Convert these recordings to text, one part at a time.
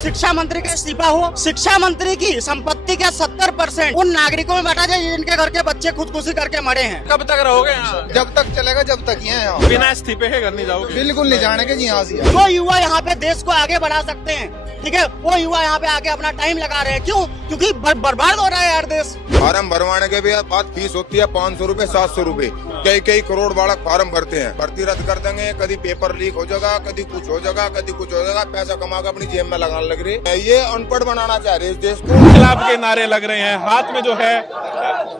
शिक्षा मंत्री का इस्तीफा हो, शिक्षा मंत्री की संपत्ति का 70% उन नागरिकों में बांटा जाए जिनके घर के बच्चे खुदकुशी करके मरे हैं। कब तक रहोगे यहाँ? जब तक चलेगा जब तक ही है यहाँ। बिना इस्तीफे के घर नहीं जाओगे? बिल्कुल नहीं जाने के जी यहाँ से। जो युवा यहाँ पे देश को आगे बढ़ा सकते हैं, ठीक है, वो युवा यहाँ पे आके अपना टाइम लगा रहे हैं। क्यों? क्योंकि बर्बाद हो रहा है यार देश। फार्म भरवाने के भी बाद फीस होती है 500 रूपए 700 रूपए, कई करोड़ बालक फार्म भरते हैं। भर्ती रद्द कर देंगे, कभी पेपर लीक हो जाएगा, कभी कुछ हो जाएगा, कभी कुछ हो जाएगा, पैसा कमा कर अपनी जेब में लगाने लग रही है। ये अनपढ़ बनाना चाह रहे हैं इस देश को। खिलाफ के नारे लग रहे हैं, हाथ में जो है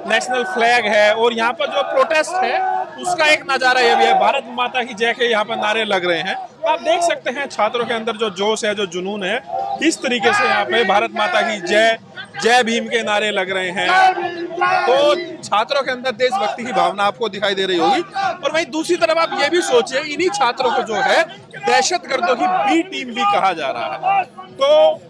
नेशनल फ्लैग है और यहाँ पर जो प्रोटेस्ट है उसका एक नजारा ये भी है, भारत माता की जय के यहाँ पर नारे लग रहे हैं। आप देख सकते हैं छात्रों के अंदर जो जोश है, जो जुनून है, इस तरीके से यहाँ पे भारत माता की जय, जय भीम के नारे लग रहे हैं। तो छात्रों के अंदर देशभक्ति की भावना आपको दिखाई दे रही होगी। और वहीं दूसरी तरफ आप ये भी सोचिए, इन्हीं छात्रों को जो है दहशतगर्दों की बी टीम भी कहा जा रहा है। तो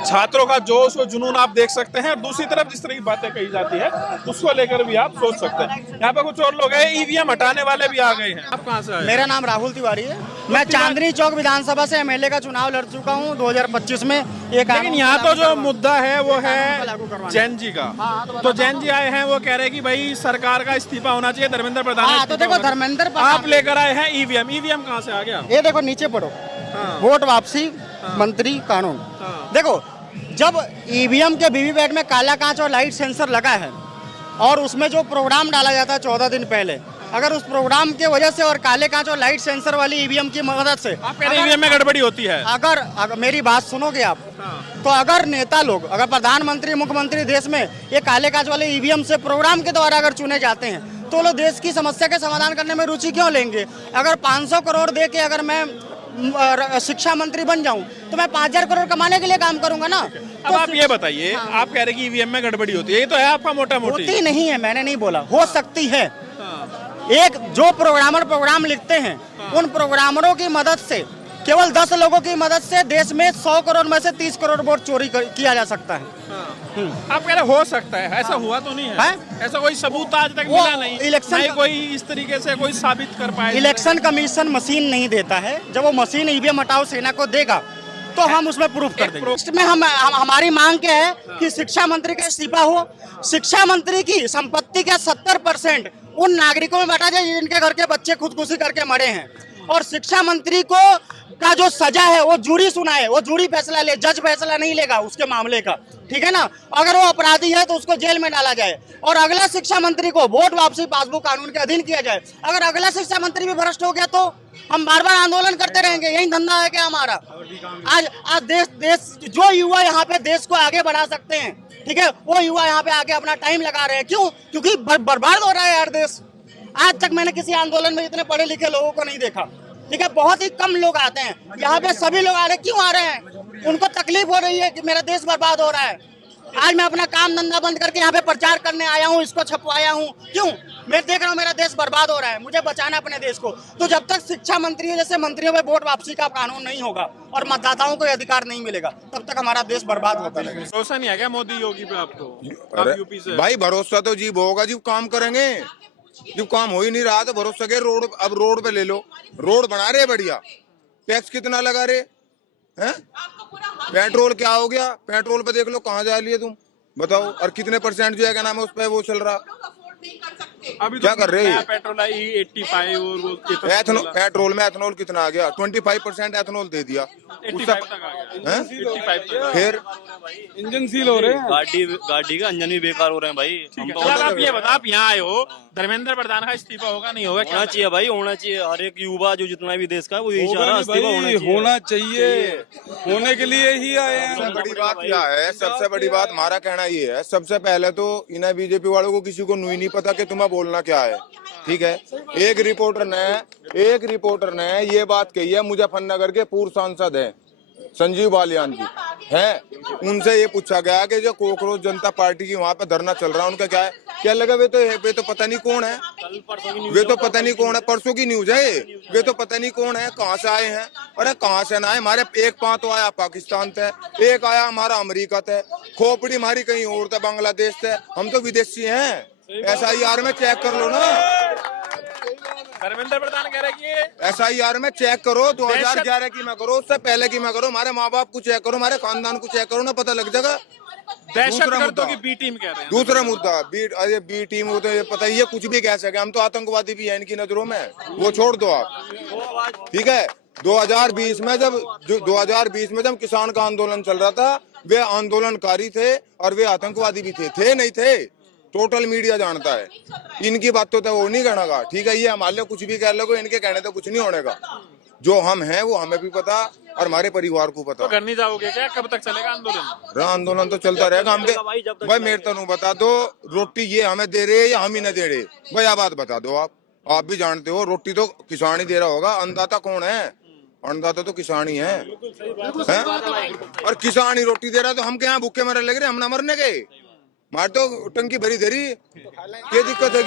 छात्रों का जोश और जुनून आप देख सकते हैं। और दूसरी तरफ जिस तरह की बातें कही जाती है उसको लेकर भी आप सोच सकते हैं। यहाँ पे कुछ और लोग हैं, ईवीएम हटाने वाले भी आ गए हैं। आप कहाँ से आए? मेरा नाम राहुल तिवारी है। मैं चांदनी चौक विधानसभा से एमएलए का चुनाव लड़ चुका हूँ 2025 में। लेकिन यहाँ तो जो मुद्दा है वो है जैन जी का। तो जैन जी आए हैं, वो कह रहे हैं कि भाई सरकार का इस्तीफा होना चाहिए, धर्मेंद्र प्रधान। तो देखो धर्मेंद्र आप लेकर आए हैं ईवीएम। ईवीएम कहाँ से आ गया? ये देखो नीचे पढ़ो, वोट वापसी मंत्री कानून। देखो, जब ईवीएम के वीवीपैट में काला कांच और लाइट सेंसर लगा है और उसमें जो प्रोग्राम डाला जाता है 14 दिन पहले, अगर उस प्रोग्राम के वजह से और काले कांच और लाइट सेंसर वाली ईवीएम की मदद से ईवीएम में गड़बड़ी होती है, अगर मेरी बात सुनोगे आप, तो अगर नेता लोग, अगर प्रधानमंत्री मुख्यमंत्री देश में ये काले कांच वाले ईवीएम से प्रोग्राम के द्वारा अगर चुने जाते हैं, तो लोग देश की समस्या के समाधान करने में रुचि क्यों लेंगे? अगर 500 करोड़ दे के अगर मैं शिक्षा मंत्री बन जाऊं तो मैं 5000 करोड़ कमाने के लिए काम करूंगा ना। अब आप ये बताइए, आप कह रहे कि ईवीएम में गड़बड़ी होती है, ये तो है आपका मोटा मोटी। होती नहीं है, मैंने नहीं बोला, हो सकती है। एक जो प्रोग्रामर प्रोग्राम लिखते हैं, उन प्रोग्रामरों की मदद से, केवल 10 लोगों की मदद से देश में 100 करोड़ में से 30 करोड़ वोट चोरी किया जा सकता है। आप कह रहे हो सकता है, ऐसा हुआ तो नहीं है? ऐसा कोई सबूत आज तक मिला नहीं, इलेक्शन कोई इस तरीके से कोई साबित कर पाए। इलेक्शन कमीशन मशीन नहीं देता है, जब वो मशीन ईवीएम हटाओ सेना को देगा तो हम उसमें प्रूफ कर देंगे। इसमें हमारी मांग क्या है कि शिक्षा मंत्री का इस्तीफा हो, शिक्षा मंत्री की संपत्ति का 70% उन नागरिकों में बांटा जाए जिनके घर के बच्चे खुदकुशी करके मरे हैं। और शिक्षा मंत्री को का जो सजा है वो जूरी सुनाए, वो जूरी फैसला ले, जज फैसला नहीं लेगा उसके मामले का, ठीक है ना। अगर वो अपराधी है तो उसको जेल में डाला जाए और अगला शिक्षा मंत्री को वोट वापसी पासबुक कानून के अधीन किया जाए। अगर अगला शिक्षा मंत्री भी भ्रष्ट हो गया तो हम बार बार आंदोलन करते रहेंगे, यही धंधा है क्या हमारा? आज देश जो युवा यहाँ पे देश को आगे बढ़ा सकते हैं, ठीक है, वो युवा यहाँ पे आके अपना टाइम लगा रहे हैं। क्यों? क्योंकि बर्बाद हो रहा है यार देश। आज तक मैंने किसी आंदोलन में इतने पढ़े लिखे लोगों को नहीं देखा, ठीक है, बहुत ही कम लोग आते हैं यहाँ पे। सभी लोग आ रहे हैं, क्यों आ रहे हैं? उनको तकलीफ हो रही है कि मेरा देश बर्बाद हो रहा है। आज मैं अपना काम धंधा बंद करके यहाँ पे प्रचार करने आया हूँ, इसको छपवाया हूँ। क्यों? मैं देख रहा हूँ मेरा देश बर्बाद हो रहा है, मुझे बचाना अपने देश को। तो जब तक शिक्षा मंत्री जैसे मंत्रियों में वोट वापसी का कानून नहीं होगा और मतदाताओं को अधिकार नहीं मिलेगा, तब तक हमारा देश बर्बाद होता रहेगा। भरोसा नहीं है क्या मोदी योगी पे आपको? अरे यूपी से भाई भरोसा तो जी होगा जी, काम करेंगे। जब काम हो ही नहीं रहा तो भरोसा के रोड, अब रोड पे ले लो, रोड बना रहे बढ़िया, टैक्स कितना लगा रहे हैं? पेट्रोल क्या हो गया? पेट्रोल पे देख लो कहाँ जा लिए तुम, बताओ। और कितने % जो है क्या नाम है उस पे वो चल रहा, अभी क्या कर रहे हैं? पेट्रोल आई 85 और वो पेट्रोल में एथनॉल कितना आ गया? 25% एथनॉल दे दिया। 85 तक आ गया। 85 तक। फिर इंजन सील हो रहे हैं, गाड़ी का इंजन भी बेकार हो रहे हैं भाई। आप ये बताओ, आप यहाँ आए हो, धर्मेंद्र प्रधान का इस्तीफा होगा नहीं होगा? होना चाहिए भाई, होना चाहिए। हर एक युवा जो जितना भी देश का है वो यही चाह रहा है, इस्तीफा होना चाहिए। होने के लिए ही आए हैं। सबसे बड़ी बात क्या है? सबसे बड़ी बात हमारा कहना ये है, सबसे पहले तो इन्हें बीजेपी वालों को किसी को नहीं पता कि तुम्हें बोलना क्या है, ठीक है। एक रिपोर्टर ने ये बात कही है, मुजफ्फरनगर के पूर्व सांसद है संजीव बालियान जी हैं, उनसे ये पूछा गया कि जो कॉकरोच जनता पार्टी की वहाँ पे धरना चल रहा है उनका क्या है? क्या लगा वे तो पता नहीं कौन है, वे तो पता नहीं कौन है, परसों की न्यूज है, वे तो पता नहीं कौन है, कहाँ से आए हैं। अरे कहाँ से ना है, हमारे एक पाँव तो आया पाकिस्तान से, एक आया हमारा अमेरिका से, खोपड़ी हमारी कहीं और था, बांग्लादेश से। हम तो विदेशी हैं, SIR में चेक कर लो ना। धर्मेंद्र प्रधान कह रहे हैं कि ये SIR में चेक करो 2011 की मैं करो, उससे पहले की मैं करो, हमारे माँ बाप को चेक करो, हमारे खानदान को चेक करो ना, पता लग जाएगा। दहशतगर्दों की बी टीम कह रहे हैं। दूसरा मुद्दा अरे बी टीम हो तो ये पता ही है, कुछ भी कह सके, हम तो आतंकवादी भी है इनकी नजरों में, वो छोड़ दो आप। ठीक है, 2020 में जब किसान का आंदोलन चल रहा था, वे आंदोलनकारी थे और वे आतंकवादी भी थे नहीं थे, टोटल मीडिया जानता है। इनकी बातों तो वो नहीं कहना। ठीक है, ये हमारे कुछ भी कह लो, इनके कहने तो कुछ नहीं होने का। जो हम हैं वो हमें भी पता और हमारे परिवार को पता। तो घर नहीं जाओगे क्या? कब तक चलेगा आंदोलन? आंदोलन तो चलता रहेगा। हम भाई मेरे तनु बता दो, रोटी ये हमें दे रहे या हम ही नहीं दे रहे? भाई आप बात बता दो। आप भी जानते हो रोटी तो किसान ही दे रहा होगा। अन्नदाता कौन है? अन्नदाता तो किसान ही है? और किसान ही रोटी दे रहा तो हम क्या भूखे मरने लग रहे? हम ना मरने गए, मार तो टंकी भरी दे रही, क्या दिक्कत है?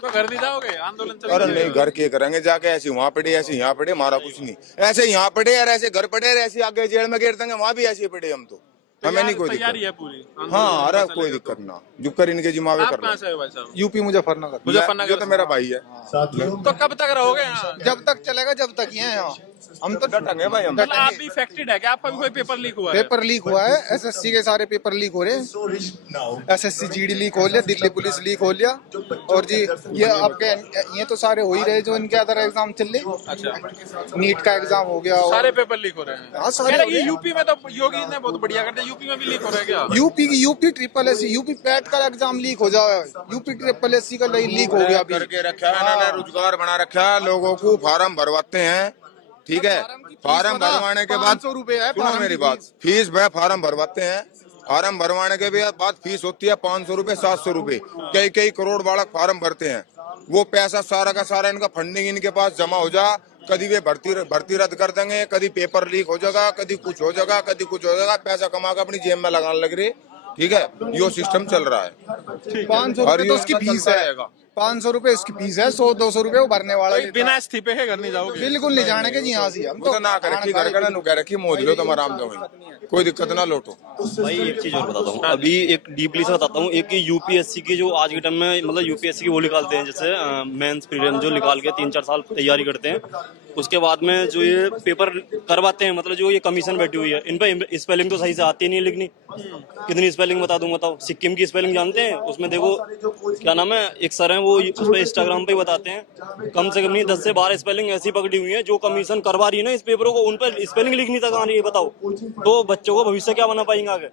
तो घर नहीं जाओगे? आंदोलन चल अरे नहीं, घर के करेंगे जाके? ऐसे वहाँ पड़े ऐसे यहाँ पड़े, हमारा कुछ नहीं। ऐसे यहाँ पड़े और ऐसे घर पड़े, ऐसे आगे जेल में घेर देंगे, वहाँ भी ऐसे पड़े हम तो, हमें नहीं कोई तैयारी दिक्कत है पूरी? हाँ, अरे कोई दिक्कत ना, जुकर इनके जिम्मावे आप कर कहाँ से हो भाई साहब? यूपी मुजफ्फरनगर। मुजफ्फरनगर तो मेरा भाई है। तो कब तक रहोगे यहाँ? जब तक चलेगा जब तक ही है यहाँ। हम तो डटेंगे भाई हम। मतलब आप भी इफेक्टेड है क्या? आपका भी कोई पेपर लीक हुआ है? पेपर लीक हुआ है, SSC के सारे पेपर लीक हो रहे हैं। SSC GD लीक हो लिया, दिल्ली पुलिस लीक हो लिया, और जी ये आपके ये तो सारे हो ही रहे जो इनके अदर एग्जाम चल रहे। अच्छा, नीट का एग्जाम हो गया, सारे पेपर लीक हो रहे हैं। हाँ, सारे यार, ये यूपी में तो योगी ने बहुत बढ़िया करते हैं, यूपी में भी लीक हो रहा है क्या? यूपी SSC यूपी पैट का एग्जाम लीक हो जाए, यूपी SSC का लीक हो गया अभी। करके रखा है इन्होंने, रोजगार बना रखा है, लोगों को फार्म भरवाते हैं। ठीक है, फार्म भरवाने के बाद 500 रुपए है, सुनो मेरी बात, फीस वह फार्म भरवाते हैं, फार्म भरवाने के बाद फीस होती है 500 रुपए 700 रुपए, कई करोड़ बालक फार्म भरते हैं। वो पैसा सारा का सारा इनका फंडिंग इनके पास जमा हो जा, कभी वे भर्ती रद्द कर देंगे, कभी पेपर लीक हो जाएगा, कभी कुछ हो जाएगा, कभी कुछ हो जाएगा, पैसा कमा कर अपनी जेब में लगाने लग रही। ठीक है, यो सिस्टम चल रहा है। 500 रुपए तो उसकी फीस है, 500 रुपए इसकी फीस है, 100-200 रुपए वो भरने वाला है। बिना इस्तीफे के घर नहीं जाओगे? बिल्कुल नहीं जाने के जी यहाँ से। हम वो तो ना कर रखी, घर का ना कह रखी, मोद लो तो आराम दो, कोई दिक्कत ना लौटो। भाई एक चीज और बताता हूँ, अभी एक डीपली से बताता हूँ। एक यूपीएससी की जो आज के टाइम में मतलब यूपीएससी की वो निकालते हैं, जैसे मेंस प्रीलिम जो निकाल के 3-4 साल तैयारी करते हैं, उसके बाद में जो ये पेपर करवाते हैं, मतलब जो ये कमीशन बैठी हुई है, इन पे स्पेलिंग तो सही से आती नहीं लिखनी। कितनी स्पेलिंग बता दूं, बताओ? सिक्किम की स्पेलिंग जानते हैं? उसमें देखो क्या नाम है, एक सर है वो उस पर इंस्टाग्राम पे बताते हैं, कम से कम नहीं 10 से 12 स्पेलिंग ऐसी पकड़ी हुई है जो कमीशन करवा रही है ना इस पेपरों को, उन पर स्पेलिंग लिखनी तक आ रही है। बताओ तो बच्चों को भविष्य क्या बना पाएंगे आगे?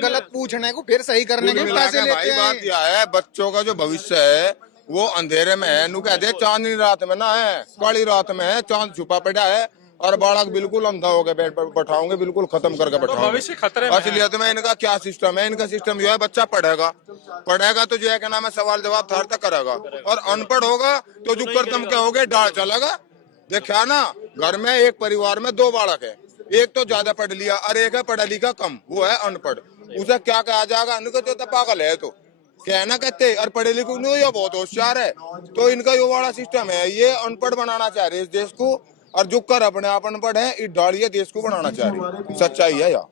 गलत पूछने को फिर सही करने के पैसे लेते भाई हैं। बात यह है, बच्चों का जो भविष्य है वो अंधेरे में है। नु कहते चांदनी रात में ना है, काली रात में है, चांद छुपा पड़ा है, और बालक बिल्कुल अंधा हो गए, बैठाओगे बिल्कुल खत्म करके बैठाओगे। भविष्य खतरे में है। असलियत में इनका क्या सिस्टम है? इनका सिस्टम जो है, बच्चा पढ़ेगा तो जो है क्या नाम है, सवाल जवाब थर तक करेगा, और अनपढ़ होगा तो जो कर तुम क्या हो गए, डाल चलेगा। देखा ना, घर में एक परिवार में 2 बालक है, एक तो ज्यादा पढ़ लिया और एक है पढ़ा लिखा कम, वो है अनपढ़। उसे क्या कहा जाएगा? इनको तो पागल है, तो कहना कहते, और पढ़े लिखे नहीं, ये बहुत होशियार है। तो इनका ये वाला सिस्टम है, ये अनपढ़ बनाना चाह रहे इस देश को, और जो कर अपने आप अनपढ़ है, इस डालिए देश को बनाना चाह रही। सच्चाई है यार।